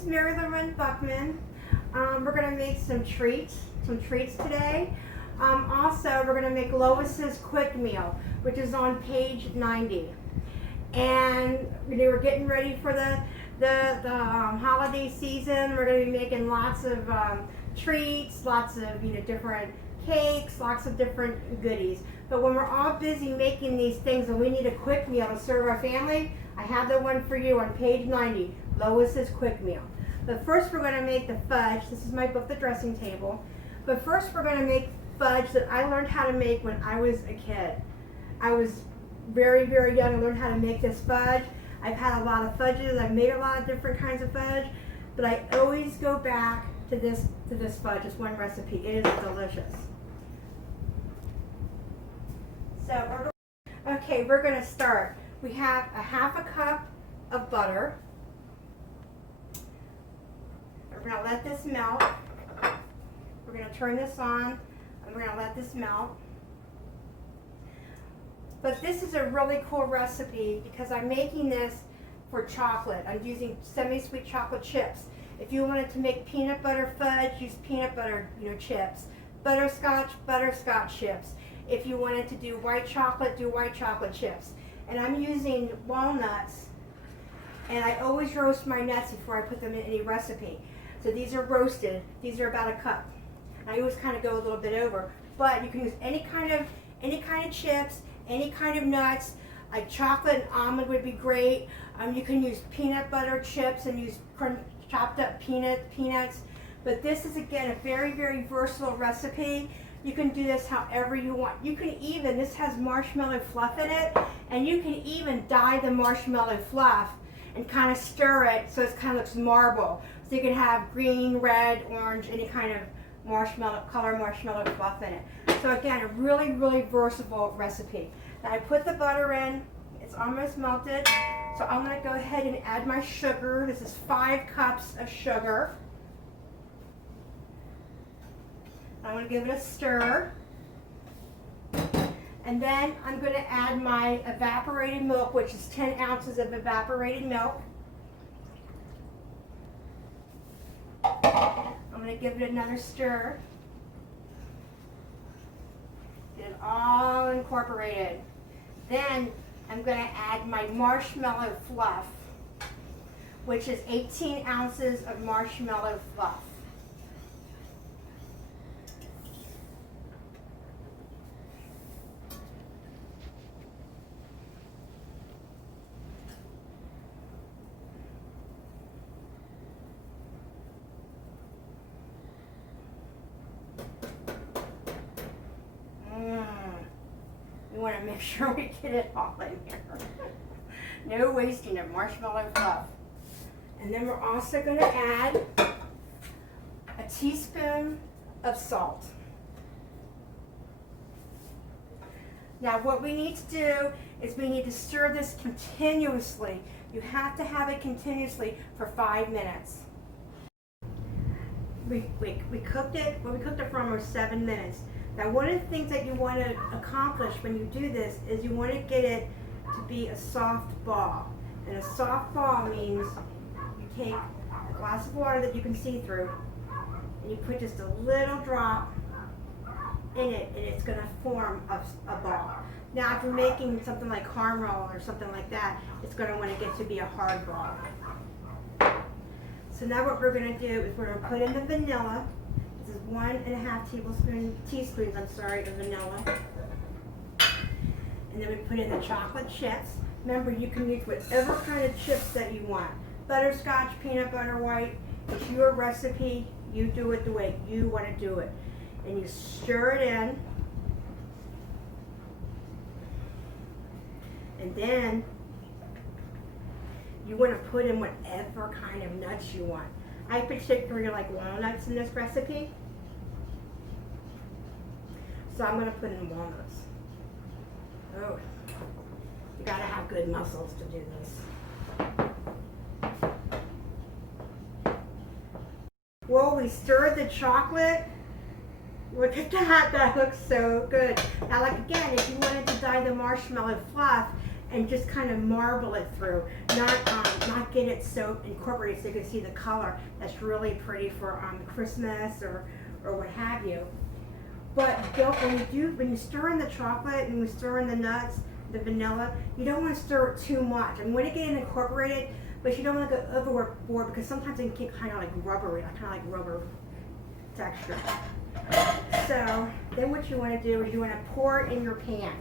is Mary Buckman. We're going to make some treats today. Also, we're going to make Lois's quick meal, which is on page 90. And we're getting ready for the holiday season. We're going to be making lots of treats, lots of different cakes, lots of different goodies. But when we're all busy making these things and we need a quick meal to serve our family, I have the one for you on page 90, Lois's quick meal. But first we're going to make the fudge. This is my book, The Dressing Table. But first we're going to make fudge that I learned how to make when I was a kid. I was very, very young and learned how to make this fudge. I've had a lot of fudges. I've made a lot of different kinds of fudge. But I always go back to this fudge, this one recipe. It is delicious. So, we're going to start. We have a half a cup of butter. We're going to let this melt. We're going to turn this on and we're going to let this melt. But this is a really cool recipe because I'm making this for chocolate. I'm using semi-sweet chocolate chips. If you wanted to make peanut butter fudge, use peanut butter chips. Butterscotch chips. If you wanted to do white chocolate, do white chocolate chips. And I'm using walnuts, and I always roast my nuts before I put them in any recipe. So these are roasted. These are about a cup. I always kind of go a little bit over, but you can use any kind of chips, any kind of nuts. Like chocolate and almond would be great. You can use peanut butter chips and use chopped up peanuts. But this is again a very, very versatile recipe. You can do this however you want. You can even, this has marshmallow fluff in it, and you can even dye the marshmallow fluff and kind of stir it so it kind of looks marble. So you can have green, red, orange, any kind of marshmallow fluff in it. So again, a really, really versatile recipe. Now I put the butter in, it's almost melted. So I'm gonna go ahead and add my sugar. This is 5 cups of sugar. I'm going to give it a stir, and then I'm going to add my evaporated milk, which is 10 ounces of evaporated milk. I'm going to give it another stir. Get it all incorporated. Then I'm going to add my marshmallow fluff, which is 18 ounces of marshmallow fluff. We want to make sure we get it all in here. No wasting of marshmallow fluff. And then we're also going to add a teaspoon of salt. Now what we need to do is we need to stir this continuously. You have to have it continuously for 5 minutes. We cooked it for almost 7 minutes. Now one of the things that you want to accomplish when you do this is you want to get it to be a soft ball. And a soft ball means you take a glass of water that you can see through and you put just a little drop in it and it's going to form a ball. Now if you're making something like caramel or something like that, it's going to want to get to be a hard ball. So now what we're going to do is we're going to put in the vanilla. This is 1.5 teaspoons of vanilla. And then we put in the chocolate chips. Remember, you can use whatever kind of chips that you want. Butterscotch, peanut butter, white. It's your recipe. You do it the way you want to do it. And you stir it in. And then you want to put in whatever kind of nuts you want. I particularly like walnuts in this recipe. So I'm going to put in walnuts. Oh, you got to have good muscles to do this. Well, we stirred the chocolate. Look at that, that looks so good. Now, like again, if you wanted to dye the marshmallow fluff and just kind of marble it through, not not get it so incorporated so you can see the color. That's really pretty for Christmas or what have you. But when you stir in the chocolate and you stir in the nuts, the vanilla, you don't want to stir it too much. And when it gets incorporated, but you don't want to go overboard because sometimes it can get kind of like rubbery, kind of like rubber texture. So then what you want to do is you want to pour it in your pan.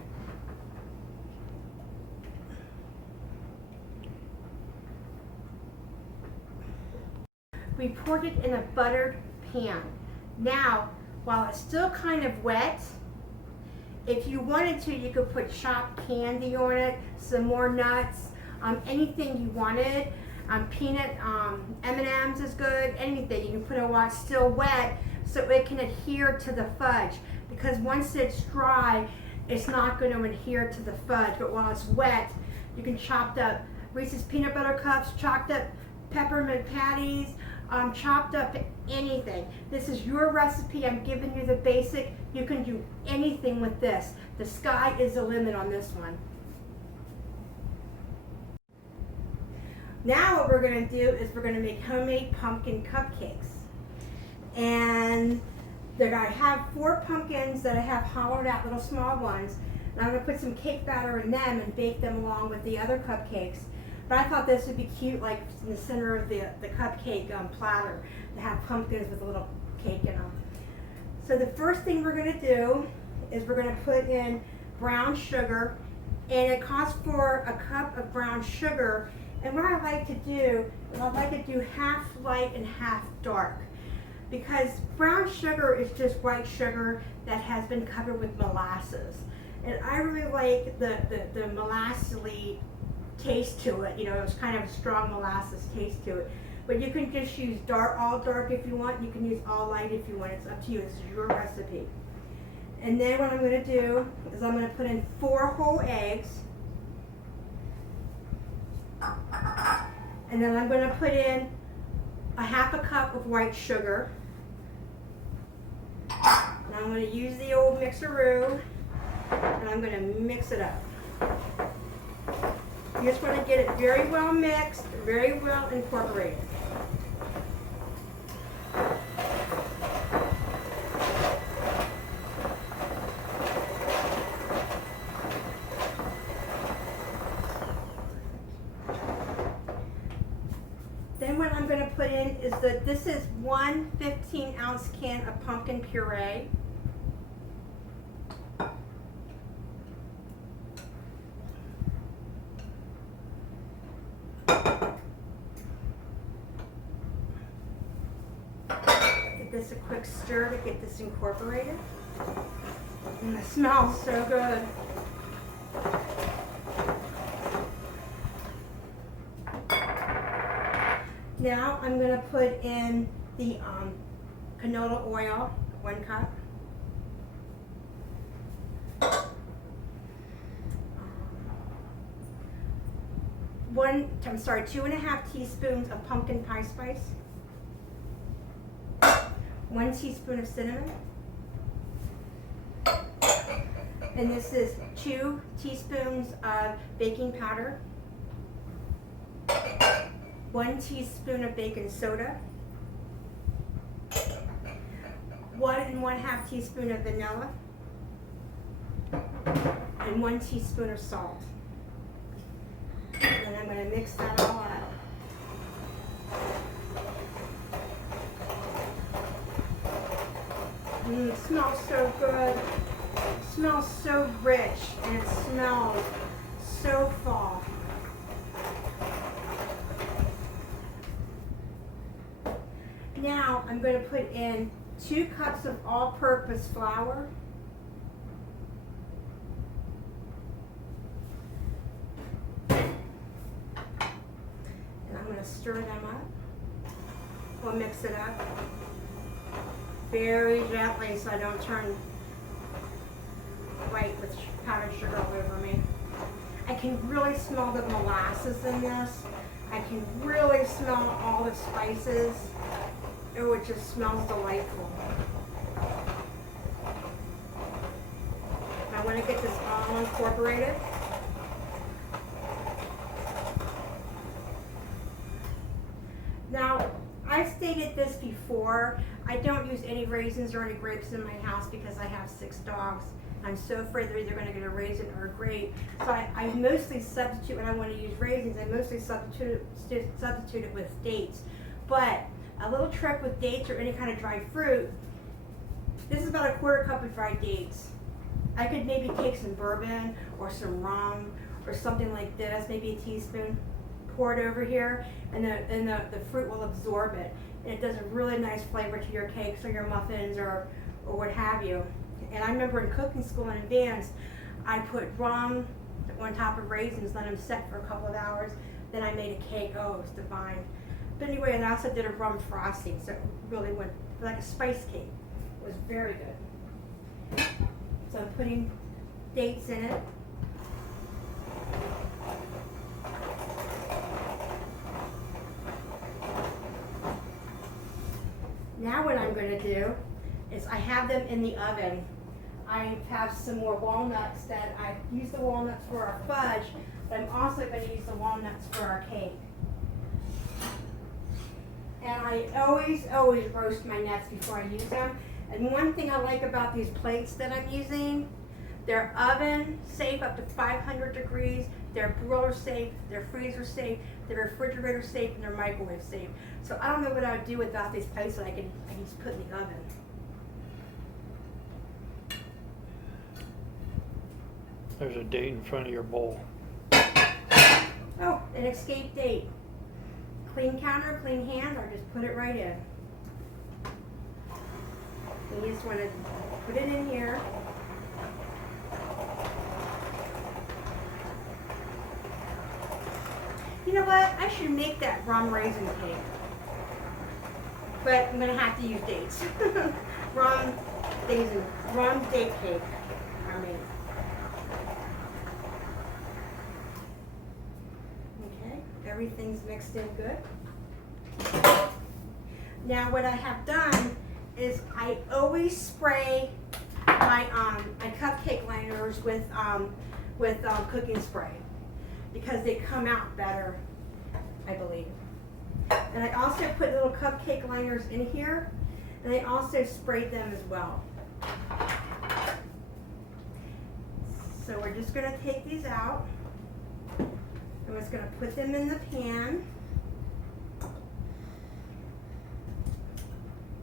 We poured it in a buttered pan. Now, while it's still kind of wet, if you wanted to, you could put chopped candy on it, some more nuts, anything you wanted. Peanut M&Ms is good, anything. You can put it while it's still wet so it can adhere to the fudge. Because once it's dry, it's not going to adhere to the fudge. But while it's wet, you can chop up Reese's peanut butter cups, chopped up peppermint patties, chopped up anything. This is your recipe. I'm giving you the basic. You can do anything with this. The sky is the limit on this one. Now what we're going to do is we're going to make homemade pumpkin cupcakes. And I have 4 pumpkins that I have hollowed out, little small ones. And I'm going to put some cake batter in them and bake them along with the other cupcakes. But I thought this would be cute, like in the center of the cupcake platter, to have pumpkins with a little cake in them. So the first thing we're going to do is we're going to put in brown sugar. And it calls for a cup of brown sugar. And what I like to do is I like to do half light and half dark. Because brown sugar is just white sugar that has been covered with molasses. And I really like the molasses-y taste to it. You know, it's kind of a strong molasses taste to it. But you can just use all dark if you want. You can use all light if you want. It's up to you. This is your recipe. And then what I'm going to do is I'm going to put in 4 whole eggs. And then I'm going to put in a half a cup of white sugar. And I'm going to use the old mixeroo, and I'm going to mix it up. You just want to get it very well mixed, very well incorporated. Then what I'm going to put in is this is 1 15-ounce can of pumpkin puree. Give this a quick stir to get this incorporated. And it smells so good. Now I'm going to put in the canola oil, 1 cup. 2.5 teaspoons of pumpkin pie spice. 1 teaspoon of cinnamon. And this is 2 teaspoons of baking powder. 1 teaspoon of baking soda, 1 1/2 teaspoon of vanilla, and 1 teaspoon of salt. And then I'm going to mix that all up. It smells so good. It smells so rich, and it smells so fall. Now I'm going to put in 2 cups of all-purpose flour. And I'm going to stir them up. We'll mix it up very gently so I don't turn white with powdered sugar all over me. I can really smell the molasses in this. I can really smell all the spices. Oh, it just smells delightful. I want to get this all incorporated. I've stated this before. I don't use any raisins or any grapes in my house because I have 6 dogs. I'm so afraid they're either going to get a raisin or a grape. So I mostly substitute, when I want to use raisins, I mostly substitute it with dates. But a little trick with dates or any kind of dried fruit, this is about a 1/4 cup of dried dates. I could maybe take some bourbon or some rum or something like this, maybe a teaspoon, pour it over here, and the fruit will absorb it. And it does a really nice flavor to your cakes or your muffins or what have you. And I remember in cooking school in advance, I put rum on top of raisins, let them set for a couple of hours, then I made a cake. Oh, it was divine. But anyway, and I also did a rum frosting, so it really went like a spice cake. It was very good. So I'm putting dates in it. Now what I'm going to do is I have them in the oven. I have some more walnuts that I use the walnuts for our fudge, but I'm also going to use the walnuts for our cake. And I always roast my nuts before I use them. And one thing I like about these plates that I'm using, they're oven safe up to 500 degrees, they're broiler safe, they're freezer safe, they're refrigerator safe, and they're microwave safe. So I don't know what I would do without these plates that I can just put in the oven. There's a date in front of your bowl. Oh, an escape date. Clean counter, clean hand, or just put it right in. You just want to put it in here. You know what? I should make that rum raisin cake. But I'm going to have to use dates. rum date cake. I mean. Okay, everything's mixed in good. Now what I have done is I always spray my cupcake liners with cooking spray because they come out better, I believe. And I also put little cupcake liners in here, and I also sprayed them as well. So we're just going to take these out, and we're just going to put them in the pan.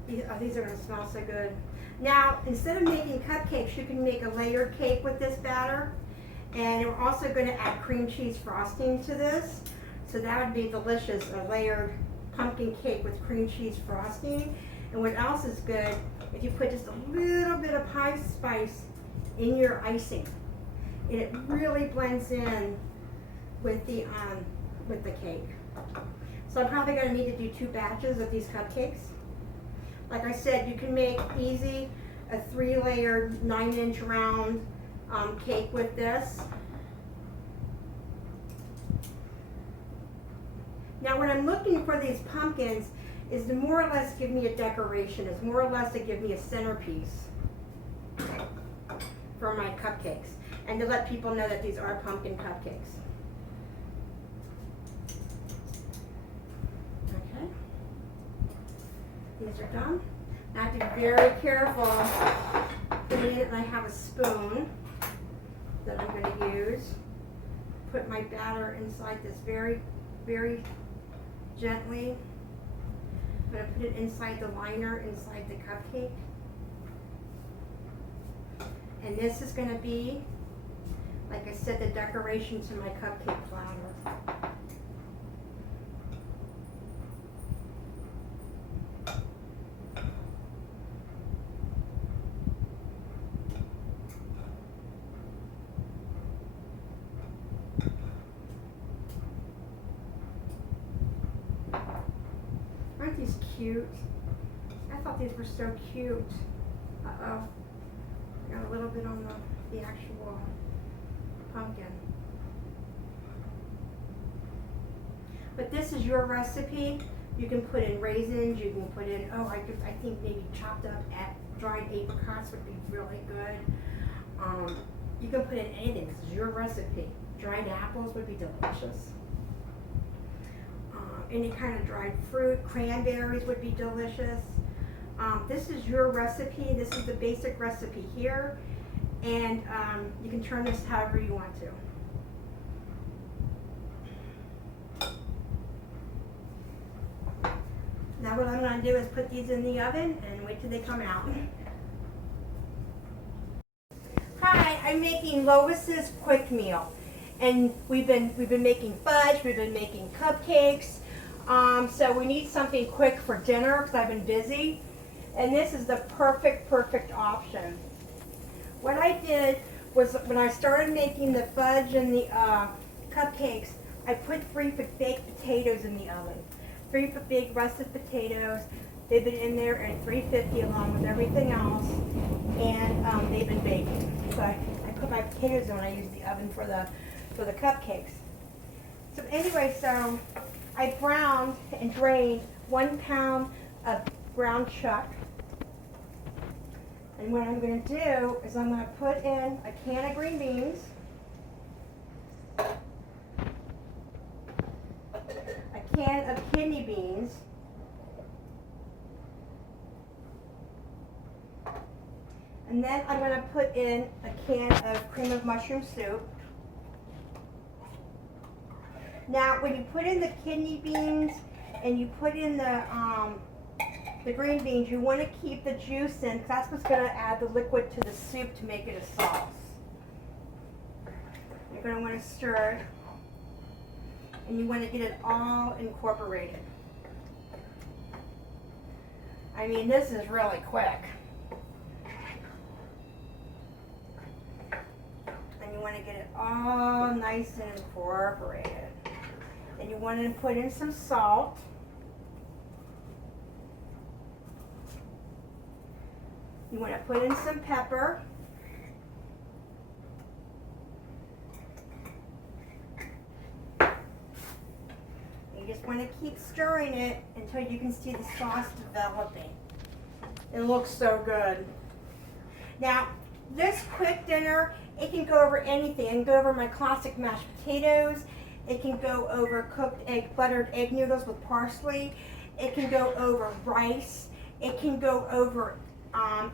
These are going to smell so good. Now, instead of making cupcakes, you can make a layered cake with this batter. And we're also going to add cream cheese frosting to this. So that would be delicious, a layered pumpkin cake with cream cheese frosting. And what else is good, if you put just a little bit of pie spice in your icing. And it really blends in with the cake. So I'm probably going to need to do 2 batches of these cupcakes. Like I said, you can make easy a 3-layered 9-inch round cake with this. Now when I'm looking for these pumpkins is to more or less give me a decoration, is more or less to give me a centerpiece for my cupcakes and to let people know that these are pumpkin cupcakes. Okay. These are done. I have to be very careful putting it, and I have a spoon that I'm going to use. Put my batter inside this very, very gently. I'm going to put it inside the liner, inside the cupcake. And this is going to be, like I said, the decoration to my cupcake platter. Aren't these cute? I thought these were so cute. Uh-oh. Got a little bit on the actual pumpkin. But this is your recipe. You can put in raisins, you can put in, I think maybe chopped up dried apricots would be really good. You can put in anything. This is your recipe. Dried apples would be delicious. any kind of dried fruit. Cranberries would be delicious. This is your recipe. This is the basic recipe here. And you can turn this however you want to. Now what I'm going to do is put these in the oven and wait till they come out. Hi, I'm making Lois's quick meal. And we've been making fudge, we've been making cupcakes. So we need something quick for dinner because I've been busy. And this is the perfect option. What I did was when I started making the fudge and the cupcakes, I put 3 baked potatoes in the oven. 3 big russet potatoes. They've been in there at 350 along with everything else. And they've been baking. So I put my potatoes in when I use the oven for the cupcakes. So anyway, so I browned and drained 1 pound of ground chuck. And what I'm going to do is I'm going to put in a can of green beans, a can of kidney beans, and then I'm going to put in a can of cream of mushroom soup. Now, when you put in the kidney beans and you put in the green beans, you want to keep the juice in because that's what's going to add the liquid to the soup to make it a sauce. You're going to want to stir it, and you want to get it all incorporated. I mean, this is really quick. And you want to get it all nice and incorporated. And you want to put in some salt. You want to put in some pepper. You just want to keep stirring it until you can see the sauce developing. It looks so good. Now, this quick dinner, it can go over anything. It can go over my classic mashed potatoes. It can go over cooked buttered egg noodles with parsley. It can go over rice. It can go over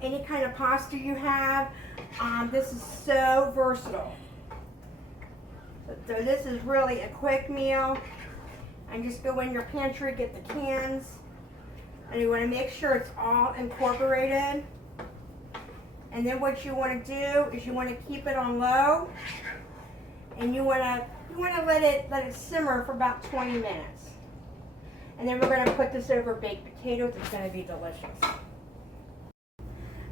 any kind of pasta you have. This is so versatile. So this is really a quick meal. And just go in your pantry, get the cans. And you want to make sure it's all incorporated. And then what you want to do is you want to keep it on low. And you want to let it simmer for about 20 minutes. And then we're going to put this over baked potatoes. It's going to be delicious.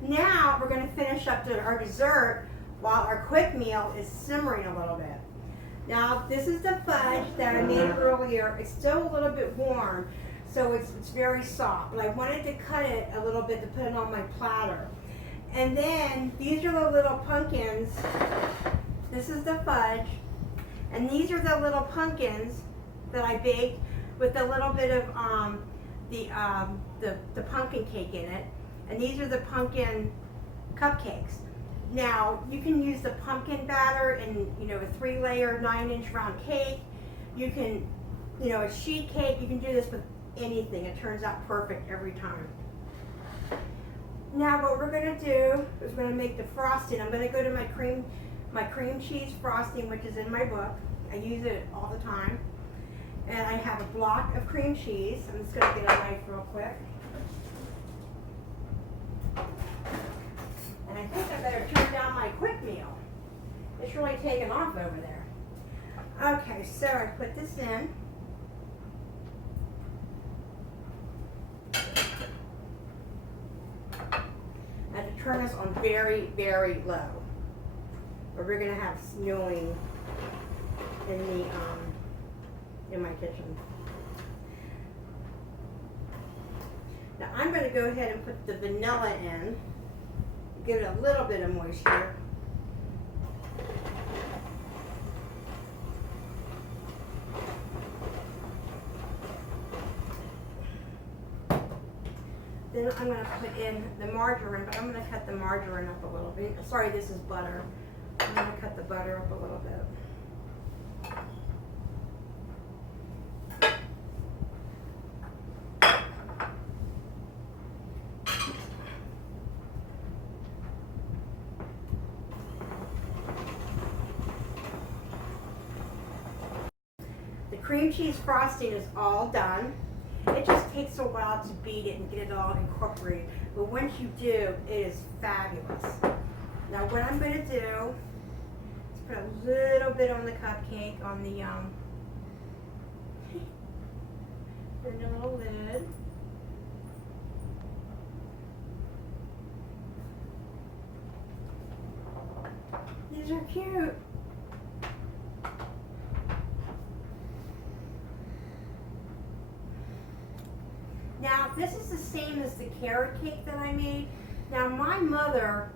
Now we're going to finish up our dessert while our quick meal is simmering a little bit. Now this is the fudge that I made earlier. It's still a little bit warm, so it's very soft. But I wanted to cut it a little bit to put it on my platter. And then these are the little pumpkins. This is the fudge. And these are the little pumpkins that I baked with a little bit of the pumpkin cake in it. And these are the pumpkin cupcakes. Now, you can use the pumpkin batter in, a 3-layer, 9-inch round cake. You can, a sheet cake. You can do this with anything. It turns out perfect every time. Now, what we're going to do is we're going to make the frosting. I'm going to go to my cream cheese frosting, which is in my book. I use it all the time. And I have a block of cream cheese. I'm just going to get a knife real quick. And I think I better turn down my quick meal. It's really taken off over there. Okay, so I put this in. I have to turn this on very, very low, or we're going to have snowing in my kitchen. Now I'm going to go ahead and put the vanilla in. Give it a little bit of moisture. Then I'm going to put in the margarine, but I'm going to cut the margarine up a little bit. Sorry, this is butter. I'm going to cut the butter up a little bit. cream cheese frosting is all done. It just takes a while to beat it and get it all incorporated. But once you do, it is fabulous. Now what I'm going to do is put a little bit on the cupcake, on the little lid. These are cute. Now, this is the same as the carrot cake that I made. Now, my mother,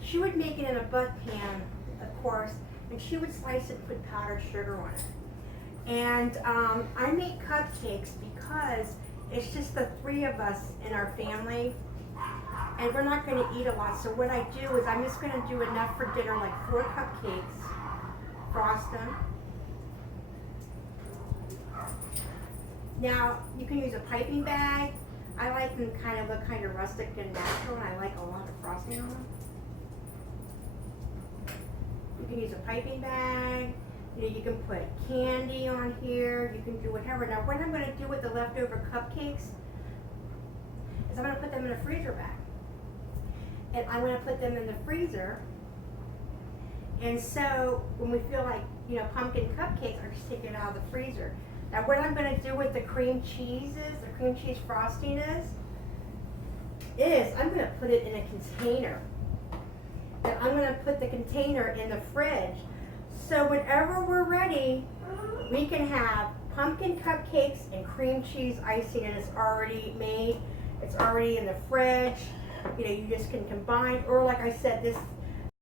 she would make it in a butt pan, of course, and she would slice it and put powdered sugar on it. And I make cupcakes because it's just the 3 of us in our family, and we're not going to eat a lot. So what I do is I'm just going to do enough for dinner, like 4 cupcakes, frost them. Now, you can use a piping bag. I like them look kind of rustic and natural, and I like a lot of frosting on them. You can use a piping bag. You know, you can put candy on here. You can do whatever. Now, what I'm going to do with the leftover cupcakes is I'm going to put them in a freezer bag. And I'm going to put them in the freezer. And so, when we feel like, you know, pumpkin cupcakes, I just take it out of the freezer. Now what I'm going to do with the cream cheese frosting is I'm going to put it in a container. And I'm going to put the container in the fridge. So whenever we're ready, we can have pumpkin cupcakes and cream cheese icing, and it's already made. It's already in the fridge. You know, you just can combine, or like I said,